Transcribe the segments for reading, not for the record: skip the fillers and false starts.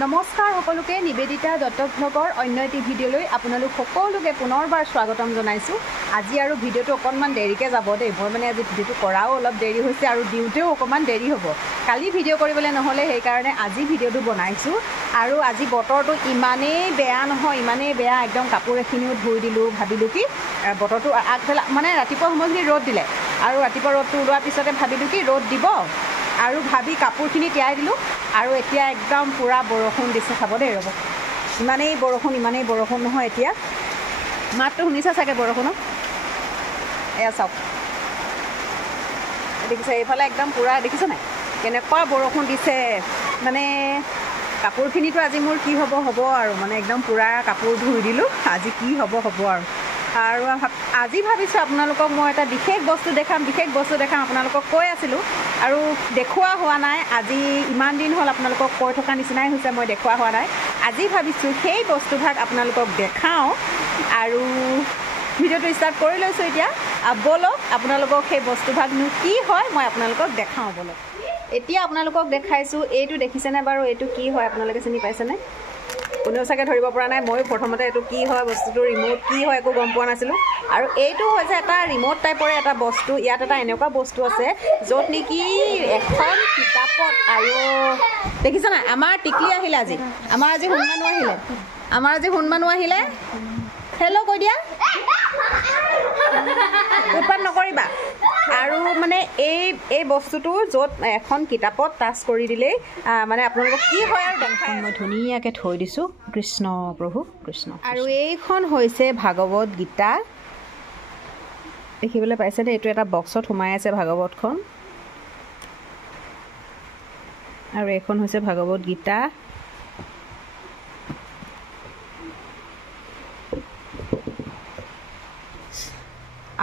নমস্কাৰ সকলোকে নিবেদিতা দত্ত ব্লগৰ অন্য এটি ভিডিঅ'লৈ আপোনালোক সকলোকে পুনৰবাৰ স্বাগতম জনাইছোঁ। আজি আৰু ভিডিঅ'টো অকণমান দেৰিকৈ যাব দেই। মই মানে আজি ভিডিঅ'টো কৰাও অলপ দেৰি হৈছে আৰু দিওঁতেও অকণমান দেৰি হ'ব। কালি ভিডিঅ' কৰিবলৈ নহ'লে সেইকাৰণে আজি ভিডিঅ'টো বনাইছোঁ। আৰু আজি বতৰটো ইমানেই বেয়া নহয়, ইমানেই বেয়া, একদম কাপোৰ এখিনিও ধুই দিলোঁ। ভাবিলোঁ কি বতৰটো আগবেলা মানে ৰাতিপুৱা সময়খিনি ৰ'দ দিলে আৰু ৰাতিপুৱা ৰ'দটো ওলোৱাৰ পিছতে ভাবিলোঁ কি ৰ'দ দিব আৰু ভাবি কাপোৰখিনি তিয়াই দিলোঁ। আৰু এতিয়া একদম পূৰা বৰষুণ দিছে, চাব দেই ৰ'ব। ইমানেই বৰষুণ নহয়। এতিয়া মাতটো শুনিছা চাগে বৰষুণত? এয়া চাওক, দেখিছে এইফালে একদম পূৰা, দেখিছে নাই কেনেকুৱা বৰষুণ দিছে। মানে কাপোৰখিনিতো আজি মোৰ কি হ'ব আৰু মানে একদম পূৰা কাপোৰ ধুই দিলোঁ। আজি কি হ'ব আৰু আজি ভাবিছোঁ আপোনালোকক মই এটা বিশেষ বস্তু দেখাম আপোনালোকক কৈ আছিলোঁ আৰু দেখুওৱা হোৱা নাই। আজি ইমান দিন হ'ল আপোনালোকক কৈ থকা নিচিনাই হৈছে, মই দেখুওৱা হোৱা নাই। আজি ভাবিছোঁ সেই বস্তুভাগ আপোনালোকক দেখাওঁ আৰু ভিডিঅ'টো ষ্টাৰ্ট কৰি লৈছোঁ। এতিয়া ব'লক আপোনালোকক সেই বস্তুভাগনো কি হয় মই আপোনালোকক দেখাওঁ। ব'লক এতিয়া আপোনালোকক দেখাইছোঁ। এইটো দেখিছেনে বাৰু? এইটো কি হয় আপোনালোকে চিনি পাইছেনে? কোনেও চাগে ধৰিব পৰা নাই। ময়ো প্ৰথমতে এইটো কি হয় বস্তুটো, ৰিম'ট কি হয় একো গম পোৱা নাছিলোঁ। আৰু এইটো হৈছে এটা ৰিম'ট টাইপৰে এটা বস্তু। ইয়াত এটা এনেকুৱা বস্তু আছে য'ত নেকি এখন কিতাপত, আৰু দেখিছে নাই আমাৰ টিকলি আহিলে আজি, আমাৰ আজি সোণ মানুহ আহিলে। হেল্ল' কৈ দিয়া, উৎপাত নকৰিবা। আৰু মানে এই বস্তুটো য'ত এখন কিতাপত টাচ কৰি দিলেই মানে আপোনালোকক কি হয় আৰু দেখাই মই ধুনীয়াকৈ থৈ দিছোঁ। কৃষ্ণ প্ৰভু কৃষ্ণ। আৰু এইখন হৈছে ভাগৱত গীতা, দেখিবলৈ পাইছেনে? এইটো এটা বক্সত সোমাই আছে ভাগৱতখন। আৰু এইখন হৈছে ভাগৱত গীতা।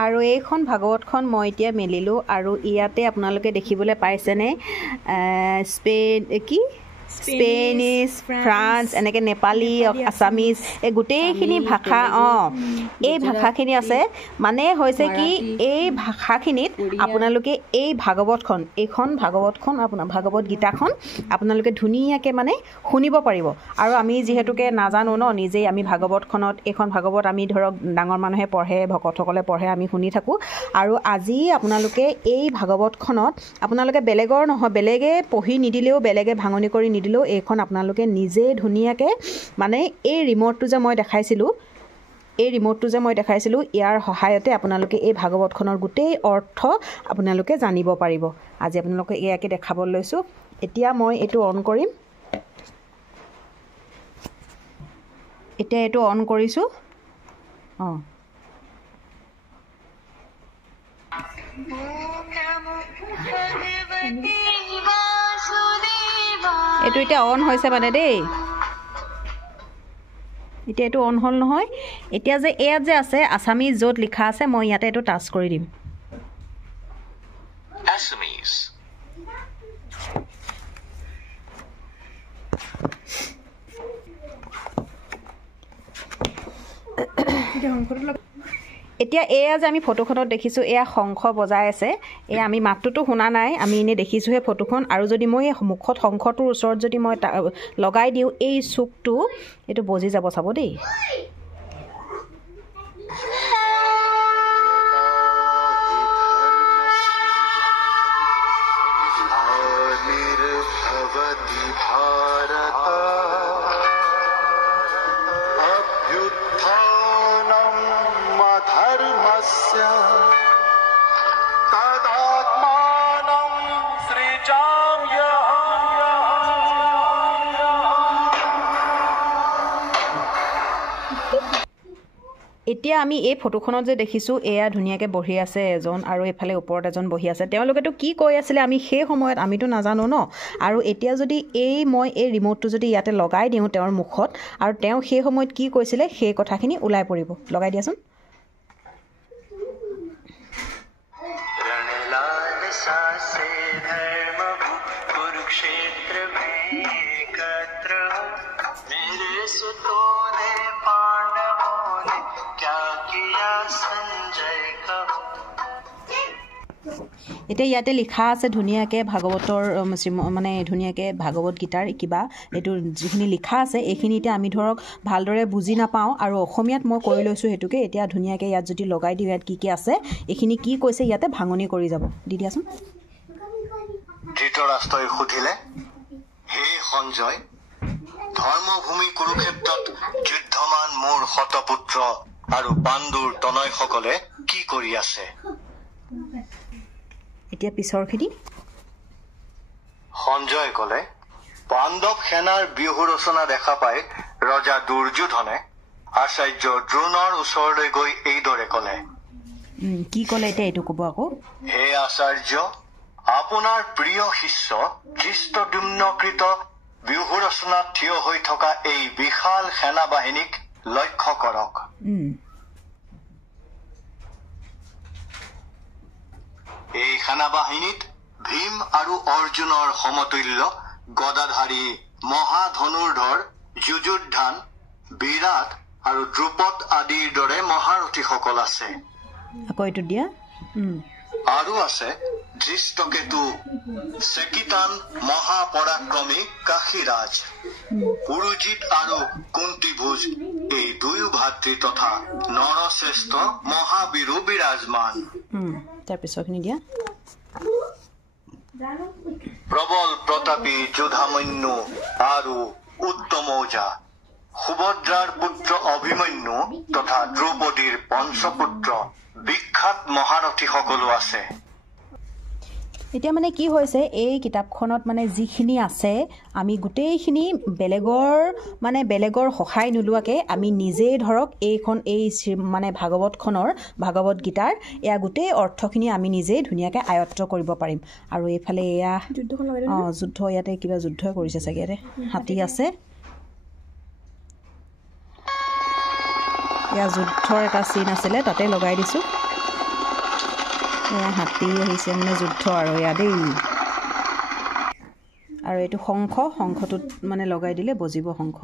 আৰু এইখন ভাগৱতখন মই এতিয়া মেলিলোঁ। আৰু ইয়াতে আপোনালোকে দেখিবলৈ পাইছেনে স্পেনিছ, ফ্ৰান্স, এনেকৈ নেপালী, আছামিজ, এই গোটেইখিনি ভাষা এই ভাষাখিনি আছে। মানে হৈছে কি এই ভাষাখিনিত আপোনালোকে এই এইখন ভাগৱতখন আপোনাৰ ভাগৱত গীতাখন আপোনালোকে ধুনীয়াকৈ মানে শুনিব পাৰিব। আৰু আমি যিহেতুকে নাজানো ন নিজেই, আমি ভাগৱতখনত এইখন ভাগৱত আমি ধৰক ডাঙৰ মানুহে পঢ়ে, ভকতসকলে পঢ়ে, আমি শুনি থাকোঁ। আৰু আজি আপোনালোকে এই ভাগৱতখনত আপোনালোকে বেলেগে পঢ়ি নিদিলেও, বেলেগে ভাঙনি কৰি নিদিলেও, এইখন আপোনালোকে নিজে ধুনীয়াকৈ মানে এই ৰিম'টটো যে মই দেখাইছিলোঁ, ইয়াৰ সহায়তে আপোনালোকে এই ভাগৱতখনৰ গোটেই অৰ্থ আপোনালোকে জানিব পাৰিব। আজি আপোনালোকে ইয়াকে দেখাব লৈছোঁ। এতিয়া মই এইটো অন কৰিম। এতিয়া এইটো অন কৰিছোঁ। এইটো এতিয়া অন হৈছে মানে দেই। এতিয়া এইটো অন হ'ল নহয়। এতিয়া যে ইয়াত যে আছে আছামিজ য'ত লিখা আছে, মই ইয়াতে এইটো টাচ কৰি দিম। এতিয়া এয়া যে আমি ফটোখনত দেখিছোঁ, এয়া শংখ বজাই আছে। এয়া আমি মাতটোতো শুনা নাই, আমি এনেই দেখিছোঁহে ফটোখন। আৰু যদি মই মুখত শংখটোৰ ওচৰত যদি মই লগাই দিওঁ, এই চুকটো এইটো বজি যাব, চাব দেই। এতিয়া আমি এই ফটোখনত যে দেখিছোঁ, এয়া ধুনীয়াকৈ বহি আছে এজন, আৰু এইফালে ওপৰত এজন বহি আছে। তেওঁলোকেতো কি কৈ আছিলে আমি সেই সময়ত আমিতো নাজানো ন। আৰু এতিয়া যদি মই এই ৰিম'টটো যদি ইয়াতে লগাই দিওঁ তেওঁৰ মুখত, আৰু তেওঁ সেই সময়ত কি কৈছিলে সেই কথাখিনি ওলাই পৰিব। লগাই দিয়াচোন। এতিয়া ইয়াতে লিখা আছে ধুনীয়াকৈ ভাগৱতৰ মানে ধুনীয়াকৈ ভাগৱত গীতাৰ কিবা এইটো যিখিনি লিখা আছে এইখিনি এতিয়া আমি ধৰক ভালদৰে বুজি নাপাওঁ আৰু অসমীয়াত মই কৰি লৈছোঁ সেইটোকে এতিয়া ধুনীয়াকৈ ইয়াত যদি লগাই দিওঁ ইয়াত কি আছে এইখিনি কি কৈছে ইয়াতে ভাঙনি কৰি যাব দি দিয়াচোন ধৃতৰাষ্ট্ৰই সুধিলে হে সঞ্জয় ধৰ্মভূমি কুৰুক্ষেত্ৰত যুদ্ধমান মোৰ শতপুত্ৰ আৰু পাণ্ডুৰ তনয়সকলে কি কৰি আছে এতিয়া পিছৰখিনি সঞ্জয় ক'লে পাণ্ডৱ সেনাৰ ব্যূহ ৰচনা দেখা পাই ৰজা দুৰ্যোধনে আচাৰ্য দ্ৰোণৰ ওচৰলৈ গৈ এইদৰে ক'লে কি ক'লে এতিয়া এইটো ক'ব আকৌ হে আচাৰ্য আপোনাৰ প্ৰিয় শিষ্য ধৃষ্টদ্যুম্নকৃত ব্যূহ ৰচনাত থিয় হৈ থকা এই বিশাল সেনা বাহিনীক লক্ষ্য কৰক এই সেনা বাহিনীত ভীম আৰু অৰ্জুনৰ সমতুল্য গদাধাৰী মহাধনুৰ্ধৰ যুযুৰ্ধান বিৰাট আৰু দ্ৰুপদ আদিৰ দৰে মহাৰথীসকল আছে আকৌ এইটো দিয়া আৰু আছে ধৃষ্টকেতু চেকিতান মহাপৰাক্ৰমী কাশীৰাজ পুৰুজিত আৰু কুন্তিভোজ এই দুয়ো ভাতৃ তথা নৰশ্ৰেষ্ঠ মহাবীৰো বিৰাজমান তাৰপিছৰখিনি দিয়া প্ৰবল প্ৰতাপী যোধামন্যু আৰু উত্তমৌজা সুভদ্ৰাৰ পুত্ৰ অভিমন্যু তথা দ্ৰৌপদীৰ পঞ্চপুত্ৰ বিখ্যাত মহাৰথীসকলো আছে এতিয়া মানে কি হৈছে এই কিতাপখনত মানে যিখিনি আছে আমি গোটেইখিনি বেলেগৰ সহায় নোলোৱাকৈ আমি নিজেই ধৰক এইখন এই মানে ভাগৱত গীতাৰ এয়া গোটেই অৰ্থখিনি আমি নিজেই ধুনীয়াকৈ আয়ত্ত কৰিব পাৰিম আৰু এইফালে এয়া যুদ্ধ ইয়াতে কিবা যুদ্ধই কৰিছে চাগে ইয়াতে হাতী আছে এয়া যুদ্ধৰ এটা চিন আছিলে তাতে লগাই দিছোঁ এয়া হাতী আহিছে মানে যুদ্ধ আৰু এয়া দেই আৰু এইটো শংখটোত মানে লগাই দিলে বজিব শংখ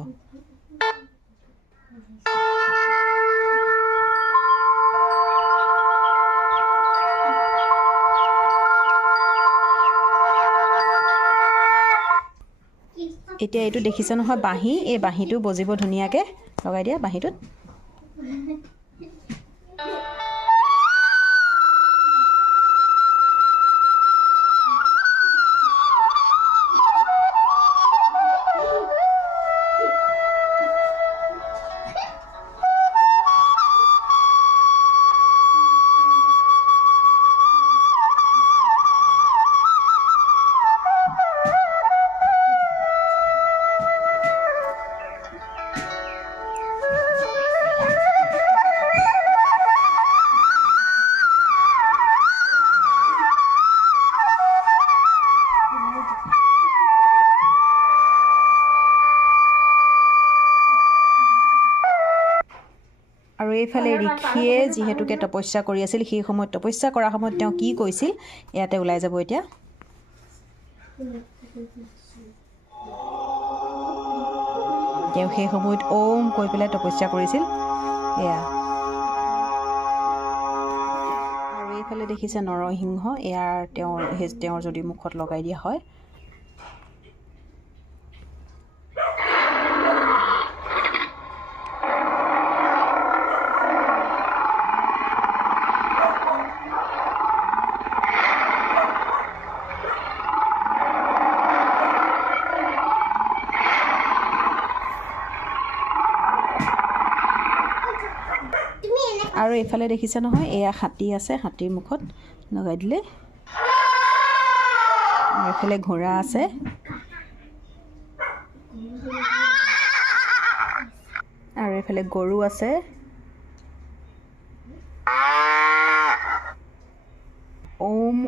এতিয়া এইটো দেখিছে নহয় বাঁহী এই বাঁহীটো বজিব ধুনীয়াকৈ লগাই দিয়া বাঁহীটোত আৰু এইফালে ঋষিয়ে যিহেতুকে তপস্যা কৰি আছিল সেই সময়ত তপস্যা কৰাৰ সময়ত তেওঁ কি কৈছিল ইয়াতে ওলাই যাব এতিয়া তেওঁ সেই সময়ত ওম কৈ পেলাই তপস্যা কৰিছিল এয়া আৰু এইফালে দেখিছে নৰসিংহ ইয়াৰ তেওঁৰ যদি মুখত লগাই দিয়া হয় আৰু এইফালে দেখিছে নহয় এয়া হাতী আছে হাতীৰ মুখত লগাই দিলে আৰু এইফালে ঘোঁৰা আছে আৰু এইফালে গৰু আছে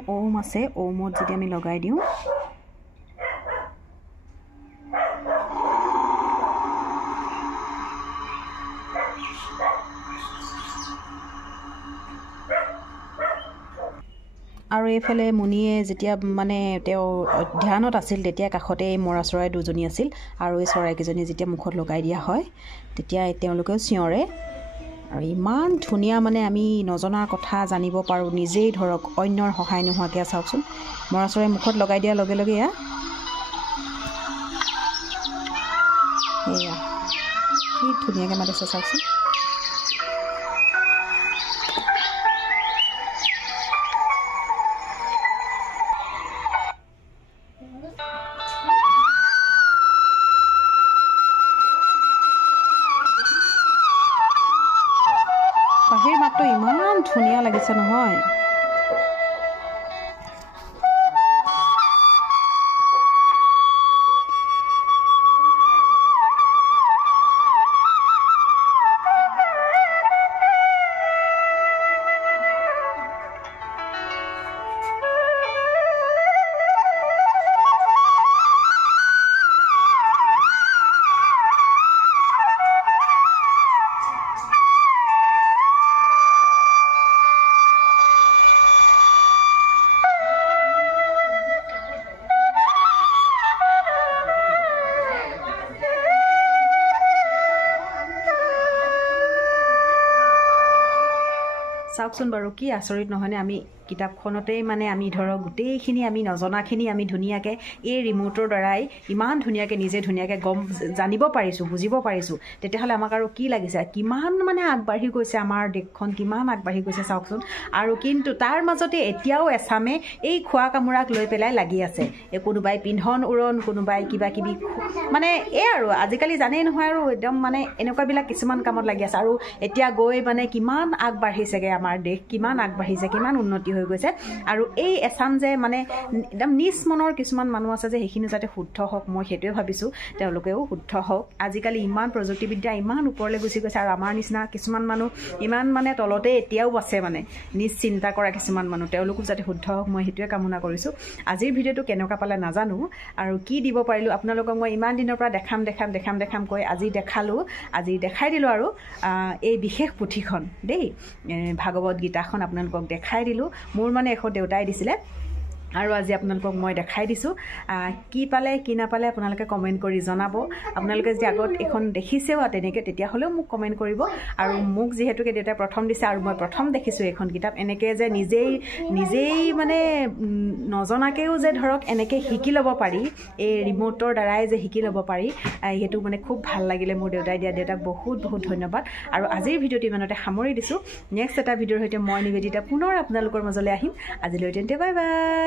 ওম আছে ওমত যদি আমি লগাই দিওঁ আৰু এইফালে মুনিয়ে যেতিয়া মানে তেওঁ ধ্যানত আছিল তেতিয়া কাষতে এই মৰা চৰাই দুজনী আছিল আৰু এই চৰাইকেইজনী যেতিয়া মুখত লগাই দিয়া হয় তেতিয়া তেওঁলোকেও চিঞৰে আৰু ইমান ধুনীয়া মানে আমি নজনাৰ কথা জানিব পাৰোঁ নিজেই ধৰক অন্যৰ সহায় নোহোৱাকৈ। চাওকচোন মৰা চৰাই মুখত লগাই দিয়াৰ লগে লগে এয়া কি ধুনীয়াকৈ মাতিছে চাওকচোন। বাহিৰ মাতটো ইমান ধুনীয়া লাগিছে নহয়। চাওকচোন বাৰু কি আচৰিত নহয়নে? আমি কিতাপখনতেই মানে আমি ধৰক গোটেইখিনি আমি নজনাখিনি আমি ধুনীয়াকৈ এই ৰিম'টৰ দ্বাৰাই ইমান ধুনীয়াকৈ নিজে ধুনীয়াকৈ জানিব পাৰিছোঁ, বুজিব পাৰিছোঁ। তেতিয়াহ'লে আমাক আৰু কি লাগিছে? কিমান মানে আগবাঢ়ি গৈছে আমাৰ দেশখন, কিমান আগবাঢ়ি গৈছে চাওকচোন। আৰু কিন্তু তাৰ মাজতে এতিয়াও এচামে এই খোৱা কামোৰাক লৈ পেলাই লাগি আছে। কোনোবাই পিন্ধন উৰণ, কোনোবাই কিবা কিবি মানে আৰু আজিকালি জানেই নহয় আৰু একদম মানে এনেকুৱাবিলাক কিছুমান কামত লাগি আছে। আৰু এতিয়া গৈ মানে কিমান আগবাঢ়িছেগৈ আমাৰ দেশ, কিমান আগবাঢ়িছে, কিমান উন্নতি হৈ গৈছে। আৰু এই এচাম যে মানে একদম নিজ মনৰ কিছুমান মানুহ আছে যে সেইখিনি যাতে শুদ্ধ হওক, মই সেইটোৱে ভাবিছোঁ তেওঁলোকেও শুদ্ধ হওক। আজিকালি ইমান প্ৰযুক্তিবিদ্যা ইমান ওপৰলৈ গুচি গৈছে আৰু আমাৰ নিচিনা কিছুমান মানুহ ইমান মানে তলতে এতিয়াও আছে মানে নিজ চিন্তা কৰা কিছুমান মানুহ, তেওঁলোকো যাতে শুদ্ধ হওক, মই সেইটোৱে কামনা কৰিছোঁ। আজিৰ ভিডিঅ'টো কেনেকুৱা পালে নাজানো আৰু কি দিব পাৰিলোঁ আপোনালোকক। মই ইমান দিনৰ পৰা দেখাম কৈ আজি দেখালোঁ, আজি দেখাই দিলোঁ আৰু এই বিশেষ পুথিখন দেই, ভাগৱত গীতাখন আপোনালোকক দেখাই দিলোঁ। মোৰ মানে এখন দেউতাই দিছিলে আৰু আজি আপোনালোকক মই দেখাই দিছোঁ। কি পালে কি নাপালে আপোনালোকে কমেণ্ট কৰি জনাব। আপোনালোকে যদি আগত এইখন দেখিছেও তেনেকৈ তেতিয়াহ'লেও মোক কমেণ্ট কৰিব। আৰু মোক যিহেতুকে দেউতাই প্ৰথম দিছে আৰু মই প্ৰথম দেখিছোঁ এইখন কিতাপ, এনেকৈ যে নিজেই মানে নজনাকৈও যে ধৰক এনেকৈ শিকি ল'ব পাৰি, এই ৰিম'টৰ দ্বাৰাই যে শিকি ল'ব পাৰি, সেইটো মানে খুব ভাল লাগিলে মোৰ দেউতাই দিয়া। দেউতাক বহুত বহুত ধন্যবাদ। আৰু আজিৰ ভিডিঅ'টো ইমানতে সামৰি দিছোঁ। নেক্সট এটা ভিডিঅ'ৰ সৈতে মই নিবেদিতা পুনৰ আপোনালোকৰ মাজলৈ আহিম। আজিলৈ তেন্তে বাই বাই।